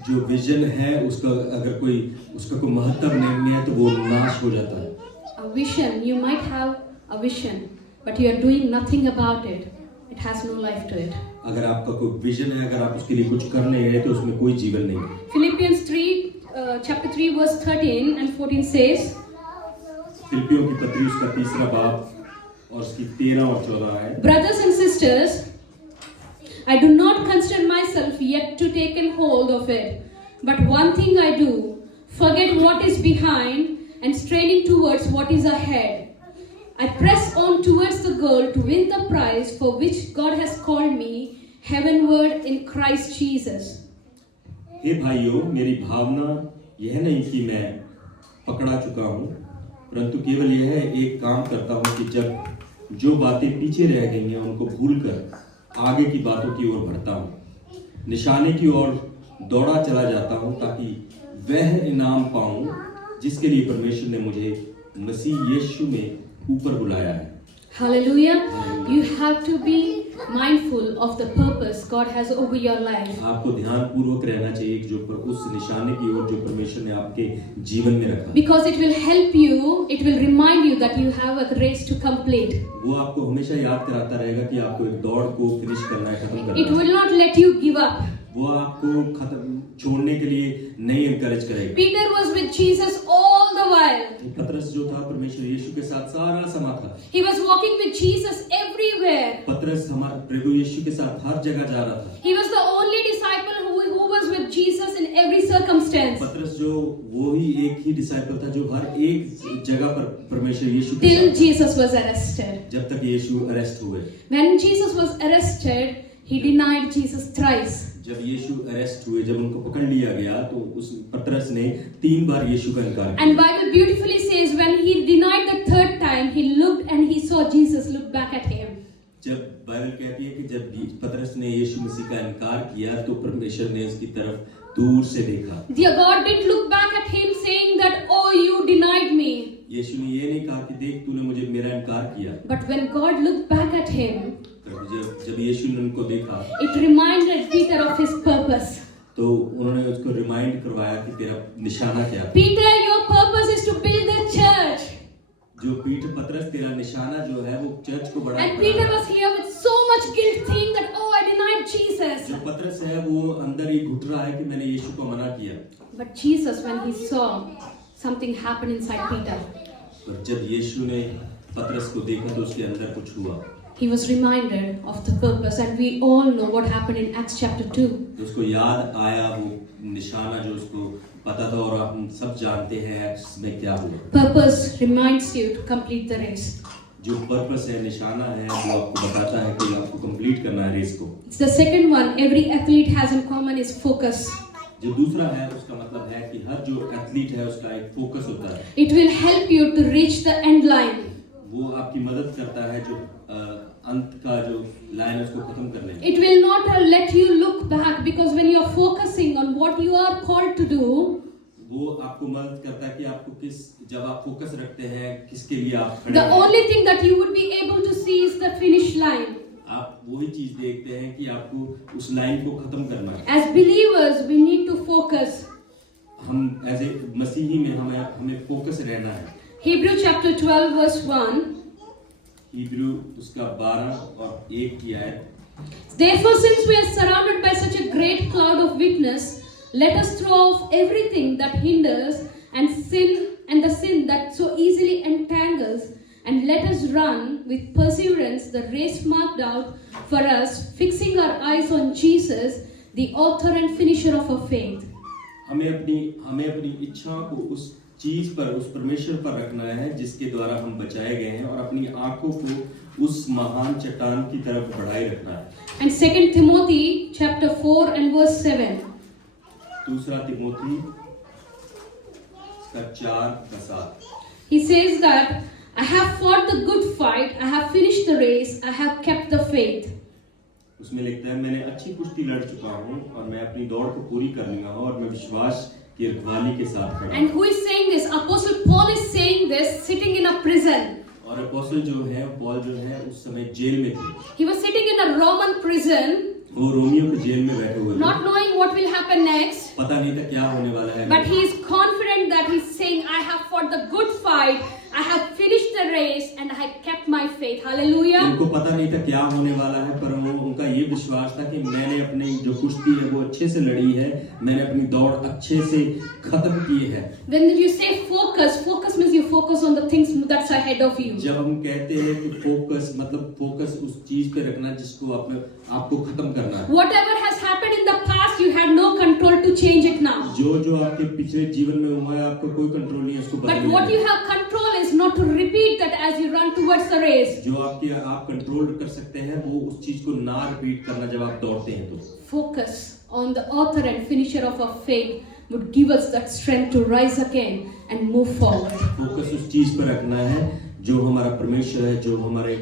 जो विजन है उसका अगर उसका कोई महत्व नहीं है तो वो नाश हो जाता है। A vision, you might have a vision, but you are doing nothing about it. It has no life to it. अगर आपका कोई विजन है, अगर आप उसके लिए कुछ कर नहीं रहे तो उसमें कोई जीवन नहीं है। Philippians 3, chapter 3, verse 13 and 14 says, फिलिपियों की पत्री उसका 3 बाब और उसकी 13 और 14 है। Brothers and sisters, I do not consider myself yet to take hold of it, but one thing I do, forget what is behind and straining towards what is ahead. I press on towards the goal to win the prize for which God has called me heavenward in Christ Jesus. हे भाइयों, मेरी भावना यह नहीं कि मैं पकड़ा चुका हूँ, परंतु केवल यह एक काम करता हूँ कि जब जो बातें पीछे रह गई हैं उनको भूलकर आगे की बातों की ओर बढ़ता हूँ, निशाने की ओर दौड़ा चला जाता हूँ ताकि वह इनाम पाऊँ जिसके लिए परमेश्वर ने मुझे मसीह यीशु में ऊपर बुलाया है। Hallelujah. You have to be mindful of the purpose God has over your life. आपको ध्यानपूर्वक रहना चाहिए कि जो उस निशाने की ओर जो परमेश्वर ने आपके जीवन में रखा। Because it will help you, it will remind you that you have a race to complete. वो आपको हमेशा याद कराता रहेगा कि आपको एक दौड़ को फिनिश करना है, खत्म करना है। It will not let you give up. वो आपको छोड़ने के लिए नहीं एनकरेज करेगा। Peter was with Jesus all the while. पतरस जो था परमेश्वर यीशु के साथ सारा समय था। He was walking with Jesus everywhere. पतरस हमारे प्रभु यीशु के साथ हर जगह जा रहा था। He was the only disciple who was with Jesus in every circumstance. पतरस जो वो ही एक ही डिसाइपल था जो हर एक जगह पर परमेश्वर यीशु के Till साथ Jesus was arrested. जब तक यीशु अरेस्ट हुए। When Jesus was arrested, he denied Jesus thrice. जब यीशु अरेस्ट हुए, जब उनको पकड़ लिया गया तो उस पतरस ने 3 बार यीशु का इनकार किया। And Bible beautifully says when he denied the third time, he looked and he saw Jesus look back at him. जब बाइबल कहती है कि जब पतरस ने यीशु मसीह का इनकार किया तो परमेश्वर ने उसकी तरफ दूर से देखा। Dear God didn't look back at him saying that, oh, you denied me. यीशु ने ये नहीं कहा कि देख तूने मुझे मेरा इनकार किया। But when God looked back at him, जब यीशु ने उनको देखा, it reminded Peter of his purpose. तो उन्होंने उसको रिमाइंड करवाया कि तेरा निशाना क्या है। Peter, your purpose is to build the church. जो पतरस तेरा निशाना जो है वो चर्च को बढ़ाना है। And Peter was here with so much guilt, thinking that, oh, I denied Jesus. जो पतरस है वो अंदर ही घुट रहा है कि मैंने यीशु को मना किया। But Jesus, when he saw something happen inside Peter, पर जब यीशु ने पतरस को देखा तो उसके अंदर कुछ हुआ। he was reminded of the purpose, and we all know what happened in Acts chapter 2. उसको याद आया वो निशाना जो उसको पता था और हम सब जानते हैं इसमें क्या हुआ। Purpose reminds you to complete the race. जो पर्पस है, निशाना है, वो आपको बताता है कि आपको कंप्लीट करना है रेस को। It's the second one every athlete has in common is focus. जो दूसरा है उसका मतलब है कि हर जो एथलीट है उसका एक फोकस होता है। It will help you to reach the end line. वो आपकी मदद करता है जो अंत का जो लाइन उसको खत्म करने में। It will not let you look back, because when you are focusing on what you are called to do, वो आपको मदद करता है कि आपको जब आप फोकस रखते हैं किसके लिए आप खड़े the हैं। only thing that you would be able to see is the finish line. आप वही चीज देखते हैं कि आपको उस लाइन को खत्म करना है। As believers, we need to focus. हम एज ए मसीही में हमें फोकस रहना है। Hebrew chapter 12 verse 1. हिब्रू उसका 12 और 1 की आयत। Therefore, since we are surrounded by such a great cloud of witness, let us throw off everything that hinders and the sin that so easily entangles, and let us run with perseverance the race marked out for us, fixing our eyes on Jesus, the author and finisher of our faith. हमें अपनी इच्छा को उस चीज पर, उस परमेश्वर पर रखना है जिसके द्वारा हम बचाए गए हैं, और अपनी आंखों को उस महान चट्टान की तरफ बढ़ाए रखना है. And 2 Timothy chapter 4 and verse 7. दूसरा Timothy 4:7. He says that I have fought the good fight, I have finished the race, I have kept the faith. उसमें लिखता है, मैंने अच्छी कुश्ती लड़ चुका हूँ और मैं अपनी दौड़ को पूरी कर लिया हूँ और मैं विश्वास की रखवाली के साथ खड़ा हूँ. And who is saying this? Apostle Paul is saying this sitting in a prison. और अपोस्टल जो है, पॉल जो है, उस समय जेल में थे. He was sitting in a Roman prison, वो रोमियो के जेल में बैठे हुए थे. not knowing what will happen next. पता नहीं था क्या होने वाला है. But he is confident that he's saying, I have fought the good fight, I have finished the race, and I have kept my faith. Hallelujah. उनको पता नहीं था क्या होने वाला है, पर उनका ये विश्वास था कि मैंने अपनी जो कुश्ती है वो अच्छे से लड़ी है, मैंने अपनी दौड़ अच्छे से खत्म की है. When you say focus, focus means you focus on the things that's ahead of you. जब हम कहते हैं कि फोकस, मतलब फोकस उस चीज पे रखना जिसको आपको खत्म करना है. Whatever has happened in the past, you had no control to change it now. जो आपके पिछले जीवन में हुआ है, आपको कोई कंट्रोल नहीं है उसको बदलने But what का. you have control is not to repeat that as you run towards the race. जो आप कंट्रोल कर सकते हैं वो उस चीज को ना रिपीट करना जब आप दौड़ते हैं तो. Focus on the author and finisher of our faith would give us that strength to rise again and move forward. Focus उस चीज पर रखना है जो हमारा परमेश्वर है, जो हमारे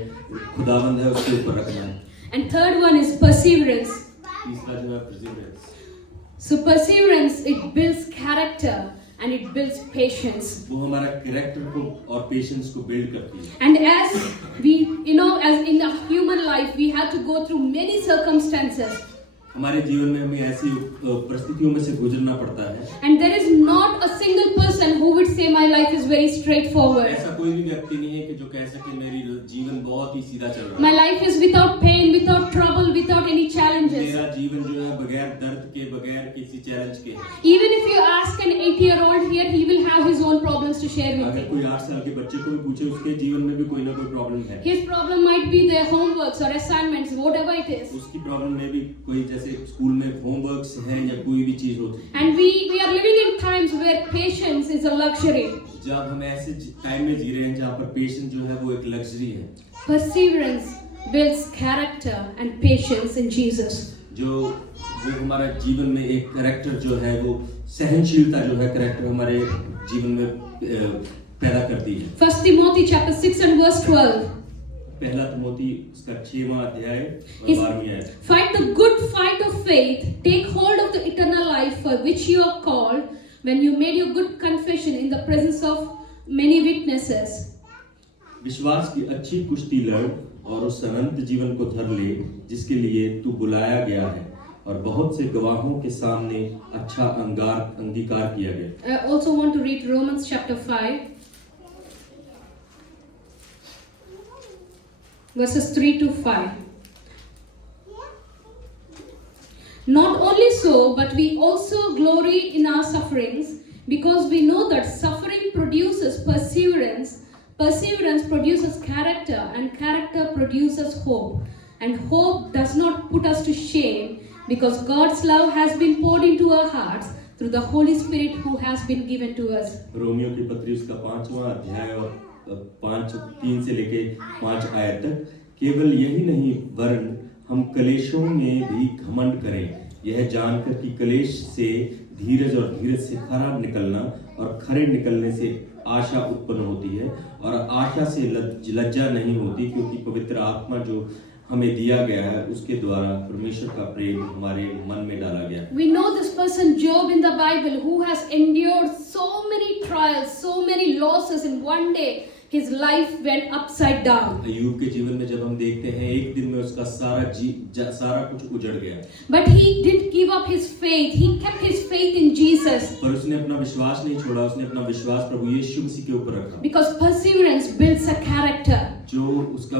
खुदावंद है, उसके ऊपर रखना है. And third one is perseverance. तीसरा जो है perseverance. So perseverance, it builds character and it builds patience. वो हमारा कैरेक्टर को और पेशेंस को बिल्ड करती है. And as we, as in a human life, we have to go through many circumstances. हमारे जीवन में हमें ऐसी परिस्थितियों में से गुजरना पड़ता है. And there is not a single person who would say my life is very straightforward. ऐसा कोई भी व्यक्ति नहीं है कि जो कह सके मेरी जीवन बहुत ही सीधा चल रहा है. My life is without pain, without trouble, without any challenges. मेरा जीवन जो है बगैर दर्द के, बगैर किसी चैलेंज के. Even if you ask an 8-year-old here, he will have his own problems to share with अगर you. कोई 8 साल के बच्चे को भी पूछे, उसके जीवन में भी कोई ना कोई प्रॉब्लम है. His problem might be their homeworks or assignments, whatever it is. उसकी प्रॉब्लम में भी कोई, जैसे स्कूल में होमवर्क्स है या कोई भी चीज होती है. And we are living in times where patience is a luxury. जब हम ऐसे टाइम में जी रहे हैं जहाँ पर पेशेंस जो है वो एक लग्जरी है. Perseverance builds character and patience in Jesus. जो हमारा जीवन में एक कैरेक्टर जो है वो सहनशीलता जो है कैरेक्टर हमारे जीवन में पैदा करती है. 1 Timothy chapter 6 and verse 12. पहला तिमोथी उसका 6वां अध्याय और 12वीं आयत. Fight the good fight of faith, take hold of the eternal life for which you are called when you made your good confession in the presence of many witnesses. विश्वास की अच्छी कुश्ती लड़ और उस अनंत जीवन को धर ले जिसके लिए तू बुलाया गया है और बहुत से गवाहों के सामने अच्छा अंगीकार किया गया. I also want to read Romans chapter 5 verses 3 to 5. Not only so, but we also glory in our sufferings, because we know that suffering produces perseverance, perseverance produces character, and character produces hope. And hope does not put us to shame, because God's love has been poured into our hearts through the Holy Spirit who has been given to us. Romeo की पत्री उसका 5वां अध्याय और 3 से लेके 5 आयत तक. केवल यही नहीं वरन हम कलेशों में भी घमंड करें, यह जानकर कि कलेश से धीरज और धीरज से खरा निकलना और खरे निकलने से आशा उत्पन्न होती है और आशा से लज्जा नहीं होती, क्योंकि पवित्र आत्मा जो हमें दिया गया है उसके द्वारा परमेश्वर का प्रेम हमारे मन में डाला गया. We know this person Job in the Bible who has endured so many trials, so many losses in one day. His life went upside down. अय्यूब के जीवन में जब हम देखते हैं एक दिन में उसका सारा कुछ उजड़ गया. But he didn't give up his faith. He kept his faith in Jesus. पर उसने अपना विश्वास नहीं छोड़ा, उसने अपना विश्वास प्रभु यीशु मसीह के ऊपर रखा. Because perseverance builds a character. जो उसका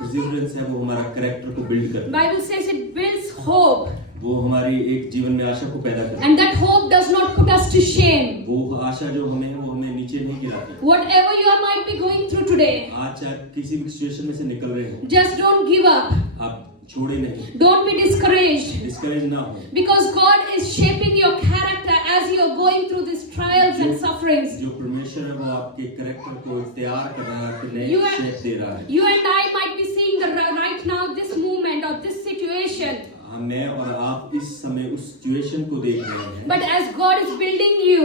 perseverance है वो हमारा कैरेक्टर को बिल्ड करता है। Bible says it builds hope. वो हमारी एक जीवन में आशा को पैदा करता है। And that hope does not put us to shame. वो आशा जो हमें है वो हमें नीचे नहीं गिराती। Whatever you might be going through today, आज चाहे किसी भी सिचुएशन में से निकल रहे हो, just don't give up. आप छोड़े नहीं, Don't be discouraged. डिस्करेज ना हो, Because God is shaping your character as you are going through these trials and sufferings. जो परमेश्वर है वो आपके कैरेक्टर को तैयार कर रहा है, आपके नए You and- शेप दे रहा है। You and I might be seeing the right now this moment or this situation, मैं और आप इस समय उस सिचुएशन को देख रहे हैं, but as God is building you,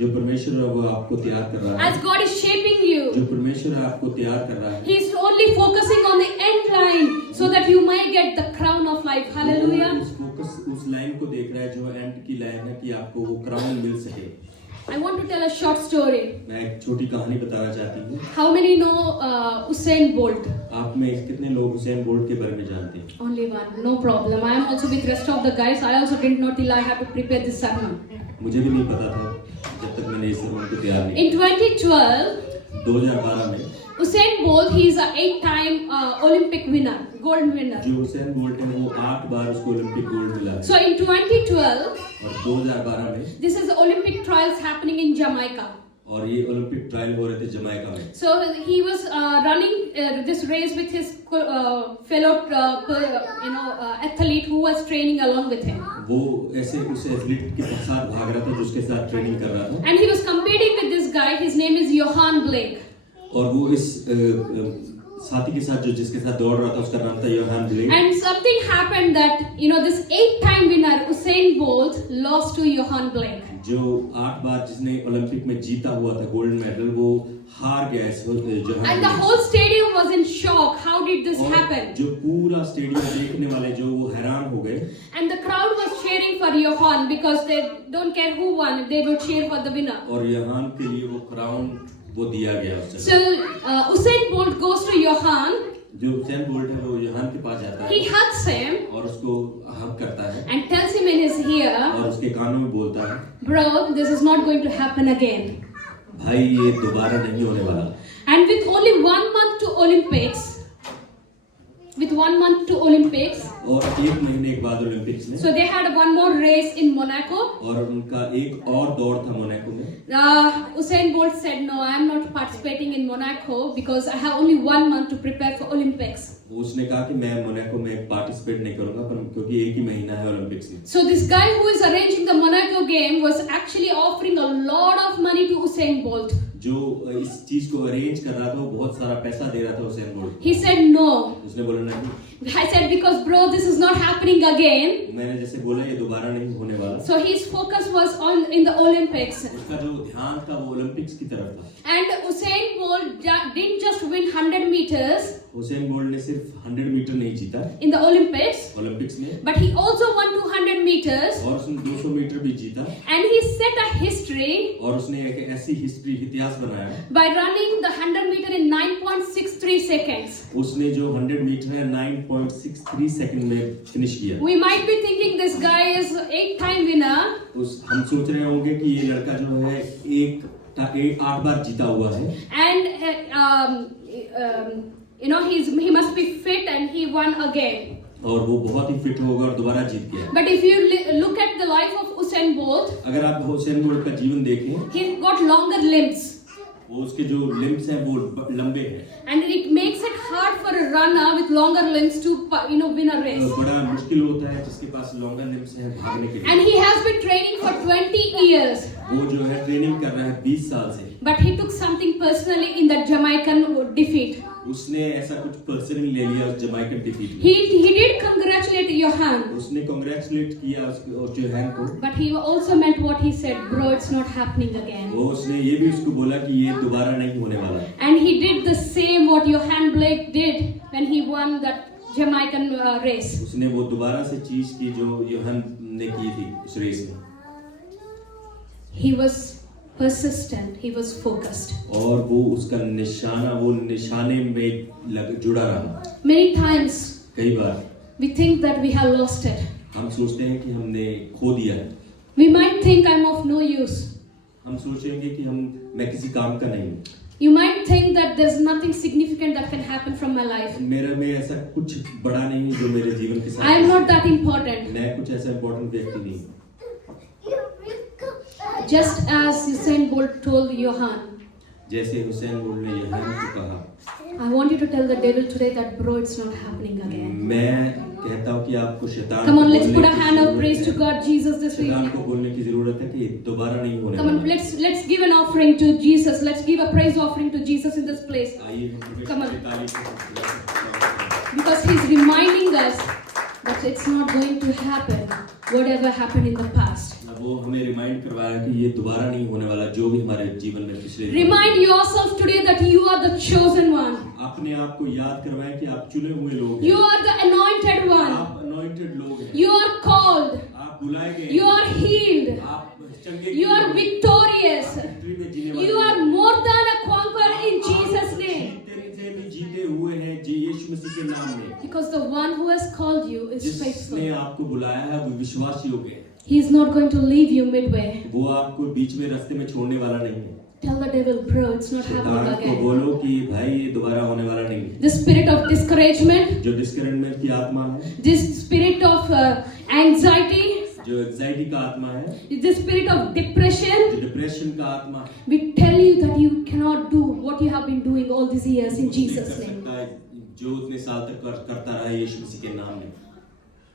जो परमेश्वर है वो आपको तैयार कर रहा है, as God is shaping you, जो परमेश्वर है आपको तैयार कर रहा है। He is only focusing on the end line so that you might get the crown of life. Hallelujah. उस फोकस उस लाइन को देख रहा है जो एंड की लाइन है कि आपको वो क्राउन मिल सके। I want to tell a short story. मैं एक छोटी कहानी बताना चाहती हूँ। How many know Usain Bolt? आप में कितने लोग हुसैन बोल्ट के बारे में जानते हैं? Only one. No problem. I am also with rest of the guys. I also didn't know till I had to prepare this sermon. मुझे भी नहीं पता था जब तक मैंने इस sermon को तैयार नहीं। In 2012, 2012 में Usain Bolt, he is a 8-time Olympic winner, gold winner. जो हुसैन बोल्ट है वो 8 बार उसको ओलंपिक गोल्ड मिला है। So in 2012, और 2012 में this is Olympic trials happening in Jamaica. और ये ओलंपिक ट्रायल हो रहे थे जमाइका में। So he was running this race with his fellow athlete who was training along with him. वो ऐसे उस एथलीट के साथ भाग रहा था जो उसके साथ ट्रेनिंग कर रहा था। And he was competing with this guy. His name is Johan Blake. और वो इस साथी के साथ जो जिसके साथ दौड़ रहा था उसका नाम था Yohan Blake. And something happened that this 8-time winner Usain Bolt lost to Johan Blake. जो 8 बार जिसने ओलंपिक में जीता हुआ था गोल्ड मेडल वो हार गया इस Johan. And the whole stadium was in shock. How did this happen? जो पूरा स्टेडियम देखने वाले जो वो हैरान हो गए। And the crowd was cheering for Johan because they don't care who won, they would cheer for the winner. और योहान के लिए वो क्राउन वो दिया गया उससे। So Usain Bolt goes to Johan. जो हुसैन बोल्ट है वो योहान के पास जाता He है hugs him और उसको हग करता है and tells him in his ear, और उसके कानों में बोलता है, "Bro, this is not going to happen again." भाई ये दोबारा नहीं होने वाला। And with only 1 month to Olympics, और 1 महीने के बाद ओलंपिक्स में so they had one more race in Monaco. और उनका एक और दौड़ था मोनाको में। Usain Bolt said, "No, I am not participating in Monaco because I have only 1 month to prepare for Olympics." उसने कहा कि मैं मोनाको में पार्टिसिपेट नहीं करूंगा पर क्योंकि 1 ही महीना है ओलंपिक्स में। So this guy who is arranging the Monaco game was actually offering a lot of money to Usain Bolt. जो इस चीज को अरेंज कर रहा था वो बहुत सारा पैसा दे रहा था Usain Bolt. He said no. उसने बोला नहीं। I said, because bro, this is not happening again. मैंने जैसे बोला ये दोबारा नहीं होने वाला। So his focus was in the Olympics. उसका जो ध्यान था वो ओलंपिक्स की तरफ था। And Usain Bolt didn't just win 100 meters Usain Bolt ने सिर्फ 100 मीटर नहीं जीता in the Olympics, ओलंपिक्स में, but he also won 200 meters. और उसने 200 मीटर भी जीता And he set a history और उसने एक ऐसी हिस्ट्री इतिहास बनाया by running the 100 meter in 9.63 seconds. उसने जो 100 मीटर है 9.63 सेकंड में फिनिश किया। We might be thinking this guy is 8-time winner. हम सोच रहे होंगे कि ये लड़का जो है 8 बार जीता हुआ है and he must be fit and he won again. और वो बहुत ही फिट होगा और दोबारा जीत गया। But if you look at the life of Usain Bolt, अगर आप हुसैन बोल्ट का जीवन देखें he got longer limbs. वो उसके जो लिम्स हैं वो लंबे हैं। And it makes it hard for a runner with longer limbs to win a race. बड़ा मुश्किल होता है जिसके पास लॉन्गर लिम्स हैं भागने के लिए। And he has been training for 20 years. वो जो है ट्रेनिंग कर रहा है 20 साल से। But he took something personally in that Jamaican defeat. उसने ऐसा कुछ पर्सनली ले लिया उस जमाइकन डिफीट में। He did congratulate Johan. उसने कांग्रेचुलेट किया उसको जोहान को। But he also meant what he said, bro, it's not happening again. वो उसने ये भी उसको बोला कि ये दोबारा नहीं होने वाला। And he did the same what Johan Blake did when he won that Jamaican race. उसने वो दोबारा से चीज की जो योहान ने की थी उस रेस में। He was persistent, he was focused. और वो उसका निशाना वो निशाने में जुड़ा रहा। Many times कई बार we think that we have lost it. हम सोचते हैं कि हमने खो दिया है। We might think I'm of no use. हम सोचेंगे कि मैं किसी काम का नहीं हूँ। You might might think that there's nothing significant that can happen from my life. मेरे में ऐसा कुछ बड़ा नहीं है जो मेरे जीवन के साथ I am not that important. मैं कुछ ऐसा इम्पोर्टेंट व्यक्ति नहीं। Just as Usain Bolt told Johan, जैसे हुसैन बोल्ट ने यूहन्ना को कहा, I want you to tell the devil today that bro, it's not happening again. मैं कहता हूँ कि आपको शैतान Come को on, let's बोलने put a की hand of जरूरत praise है। to God, Jesus, this शैतान evening. को बोलने की जरूरत है कि दोबारा नहीं होने Come on, वाला। let's give an offering to Jesus. Let's give a praise offering to Jesus in this place. आइए हम परमेश्वर Come on. की तारीफ करें। Because He's reminding us that it's not going to happen, whatever happened in the past. वो हमें remind करवाया कि ये दोबारा नहीं होने वाला जो भी हमारे जीवन में पिछले। Remind yourself today that you are the chosen one. अपने आप को याद करवाएं कि आप चुने हुए लोग हैं। You are the anointed one. आप anointed लोग हैं। You are called. आप बुलाए गए। You are healed. आप चंगे। You are victorious. victory में जीने वाले You हैं। are more than a conqueror in Jesus' name. जीते से भी जीते हुए हैं यीशु मसीह के नाम में। Because the one who has called you is जिसने faithful. आपको बुलाया है वो विश्वासी योग्य है। He is not going to leave you midway. वो आपको बीच में रास्ते में छोड़ने वाला नहीं है। Tell the devil, bro, it's not happening शैतान को again. बोलो कि भाई ये दोबारा होने वाला नहीं है। The spirit of discouragement, जो डिस्करेजमेंट की आत्मा है, this spirit of anxiety, जो एंजाइटी का आत्मा है, the spirit of depression, जो डिप्रेशन का आत्मा है, we tell you that you cannot do what you have been doing all these years in कुछ नहीं Jesus' कर name. सकता है, जो उतने साल तक करता रहा है यीशु मसीह के नाम में।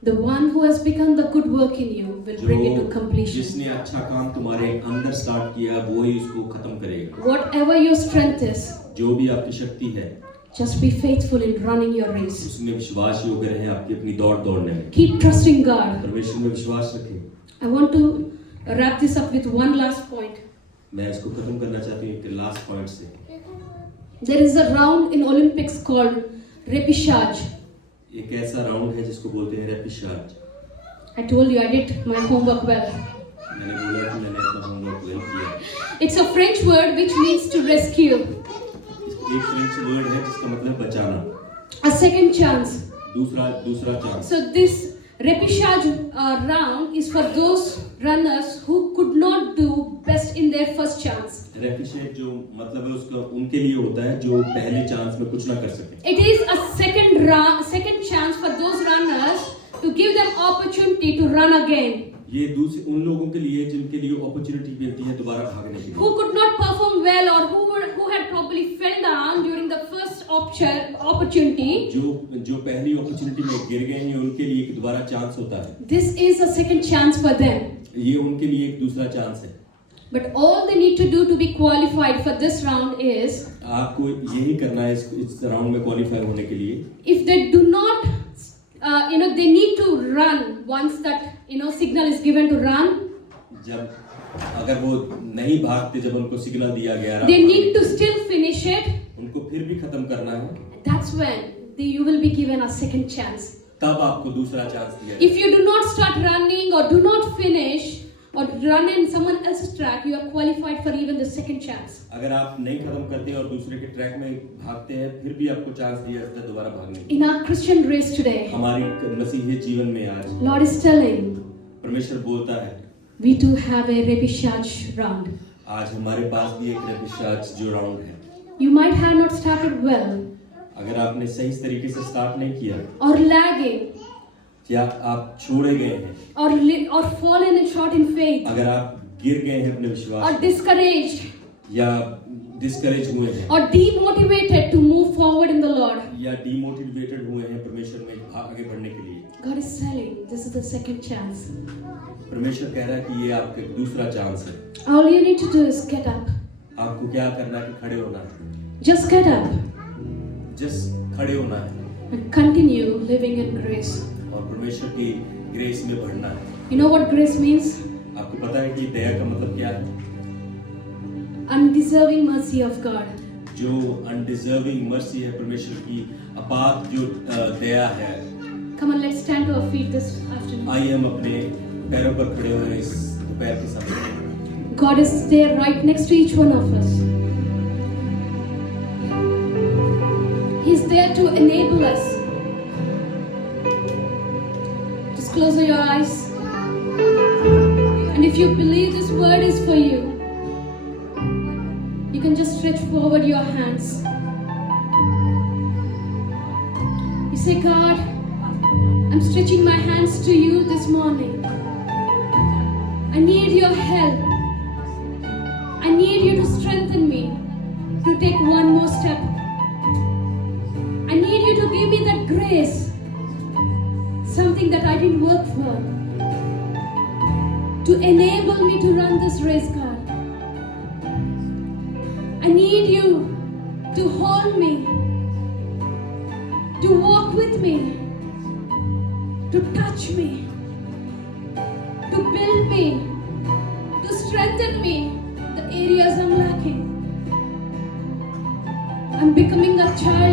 The one who has begun the good work in you will bring it to जो completion. जिसने अच्छा काम तुम्हारे अंदर स्टार्ट किया वो ही उसको खत्म करेगा। Whatever your strength is, जो भी आपकी शक्ति है, just be faithful in running your race. उसमें विश्वास योग्य रहे आपकी अपनी दौड़ दौड़ने में। Keep trusting God. परमेश्वर में विश्वास रखें। I want to wrap this up with one last point. मैं इसको खत्म करना चाहती हूँ एक लास्ट पॉइंट से। There is a round in Olympics called repechage. एक ऐसा राउंड है जिसको बोलते हैं रेपिशाज। I told you I did my homework well. मैंने बोला कि मैंने अपना होमवर्क वेल किया। It's a French word which means to rescue. एक फ्रेंच वर्ड है जिसका मतलब बचाना। A second chance. दूसरा chance. So this repechage round is for those runners who could not do best in their first chance. रेपिशेट जो मतलब है उसका उनके लिए होता है जो पहले चांस में कुछ ना कर सके। It is a second chance for those runners to give them opportunity to run again. ये दूसरे उन लोगों के लिए जिनके लिए अपॉर्चुनिटी मिलती है दोबारा भागने की। Who could not perform well or who had probably fell down during the first opportunity. जो पहली अपॉर्चुनिटी में गिर गए हैं उनके लिए एक दोबारा चांस होता है। This is a second chance for them. ये उनके लिए एक दूसरा चांस है। But all they need to do to be qualified for this round is आपको यही करना है इस राउंड में क्वालिफाई होने के लिए। if they do not they need to run once that signal is given to run. जब अगर वो नहीं भागते जब उनको सिग्नल दिया गया they need to still finish it. उनको फिर भी खत्म करना है। That's when you will be given a second chance. तब आपको दूसरा चांस दिया। If you do not start running or do not finish or run in someone else's track, you are qualified for even the second chance. अगर आप नहीं खत्म करते और दूसरे के ट्रैक में भागते हैं फिर भी आपको चांस दिया जाता है दोबारा भागने की। In our Christian race today, हमारी मसीही जीवन में आज Lord is telling, परमेश्वर बोलता है we too have a repechage round. आज हमारे पास भी एक रेपिशाज जो राउंड है। You might have not started well अगर आपने सही तरीके से स्टार्ट नहीं किया or lagging या आप छोड़े गए हैं or fallen short in faith अगर आप गिर गए हैं अपने or विश्वास discouraged या डिस्करेज हुए हैं or demotivated to move forward in the Lord. या डीमोटिवेटेड हुए हैं परमेश्वर में आगे बढ़ने के लिए। God is telling, this is the second chance. परमेश्वर कह रहा है कि ये आपका दूसरा चांस है। All you need to do is get up. आपको क्या करना है कि खड़े होना है। Just get up जस्ट खड़े होना है and continue living in grace. और परमेश्वर की ग्रेस में बढ़ना है। You know what grace means? आपको पता है कि दया का मतलब क्या है? Undeserving mercy of God. जो अनडिजर्विंग मर्सी है परमेश्वर की अपार जो दया है। Come on, let's stand to our feet this afternoon. आइए हम अपने पैरों पर खड़े हुए इस दोपहर के समय। God is there right next to each one of us. He's there to enable us. Just close your eyes. And if you believe this word is for you, You can just stretch forward your hands. You say, God, I'm stretching my hands to you this morning. I need your help. I need you to strengthen me to take one more step. I need you to give me that grace, something that I didn't work for, to enable me to run this race, God. I need you to hold me, to walk with me, to touch me, to build me, to strengthen me, the areas I'm lacking. I'm becoming a child